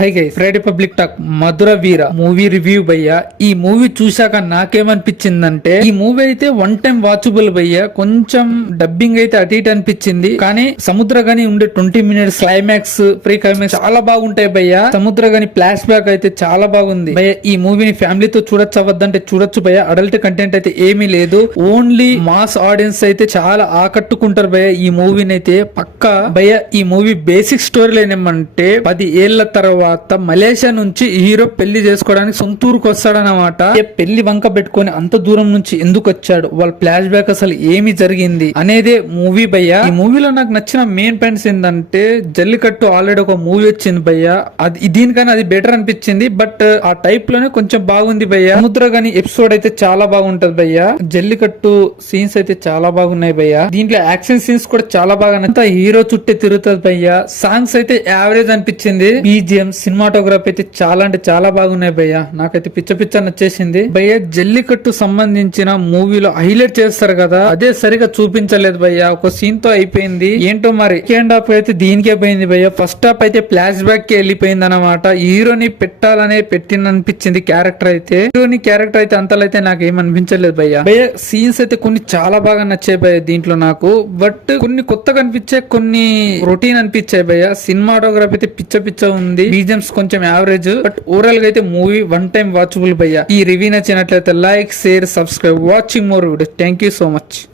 High guys, Friday public talk Madhura Veera movie review భయ్యా. ఈ movie చూశాక నాకేమనిపించిందంటే, ఈ మూవీ అయితే వన్ టైం వాచబుల్ భయ్యా. కొంచెం డబ్బింగ్ అయితే అటు ఇటు అనిపించింది, కానీ సముద్రగని ఉండే 20 minutes క్లైమాక్స్, ప్రీ క్లైమాక్స్ చాలా బాగుంటాయి భయ్యా. సముద్రగని ఫ్లాష్ బ్యాక్ అయితే చాలా బాగుంది భయ్యా. ఈ మూవీని ఫ్యామిలీతో చూడొచ్చు అవద్దంటే చూడొచ్చు భయ్యా. అడల్ట్ కంటెంట్ అయితే ఏమీ లేదు, ఓన్లీ మాస్ ఆడియన్స్ అయితే చాలా ఆకట్టుకుంటారు భయ్యా ఈ మూవీని అయితే పక్కా భయ్యా. ఈ మూవీ బేసిక్ స్టోరీ లైన్ ఏమంటే, 10 ఏళ్ల తర్వాత మలేషియా నుంచి హీరో పెళ్లి చేసుకోవడానికి సొంతూరుకు వస్తాడనమాట. పెళ్లి వంక పెట్టుకొని అంత దూరం నుంచి ఎందుకు వచ్చాడు, వాళ్ళ ఫ్లాష్ బ్యాక్ అసలు ఏమి జరిగింది అనేదే మూవీ భయ్యా. ఈ మూవీలో నాకు నచ్చిన మెయిన్ పాయింట్స్ ఏంటంటే, జల్లికట్టు ఆల్రెడీ ఒక మూవీ వచ్చింది భయ్యా, అది దీనికన్నా అది బెటర్ అనిపించింది. బట్ ఆ టైప్ లోనే కొంచెం బాగుంది భయ్యా. సముద్రగని ఎపిసోడ్ అయితే చాలా బాగుంటది భయ్యా. జల్లికట్టు సీన్స్ అయితే చాలా బాగున్నాయి భయ్యా. దీంట్లో యాక్షన్ సీన్స్ కూడా చాలా బాగా హీరో చుట్టే తిరుగుతుంది భయ్యా. సాంగ్స్ అయితే యావరేజ్ అనిపించింది. బీజిఎం, సినిమాటోగ్రఫీ అయితే చాలా అంటే చాలా బాగున్నాయి భయ్యా. నాకైతే పిచ్చ నచ్చేసింది భయ్యా. జల్లికట్టు సంబంధించిన మూవీలో హైలైట్ చేస్తారు కదా, అదే సరిగా చూపించలేదు భయ్యా. ఒక సీన్ తో అయిపోయింది, ఏంటో మరి సెకండ్ హాఫ్ అయితే దీనికే పోయింది భయ్యా. ఫస్ట్ హాఫ్ అయితే ఫ్లాష్ బ్యాక్ కి వెళ్ళిపోయింది అనమాట. హీరోని పెట్టాలనే పెట్టిననిపించింది క్యారెక్టర్ అయితే. హీరోని క్యారెక్టర్ అయితే అంతలైతే నాకు ఏం అనిపించలేదు భయ్యా. సీన్స్ అయితే కొన్ని చాలా బాగా నచ్చాయి భయ్యా దీంట్లో నాకు. బట్ కొన్ని కొత్తగా అనిపించే, కొన్ని రొటీన్ అనిపించాయి భయ్యా. సినిమాటోగ్రఫీ అయితే పిచ్చ ఉంది, బీజిఎంస్ కొంచెం యావరేజ్. బట్ ఓవరాల్ గా అయితే మూవీ వన్ టైం వాచబుల్ భయ్యా. ఈ రివ్యూ నచ్చినట్లయితే like, share, subscribe. Watching more videos. Thank you so much.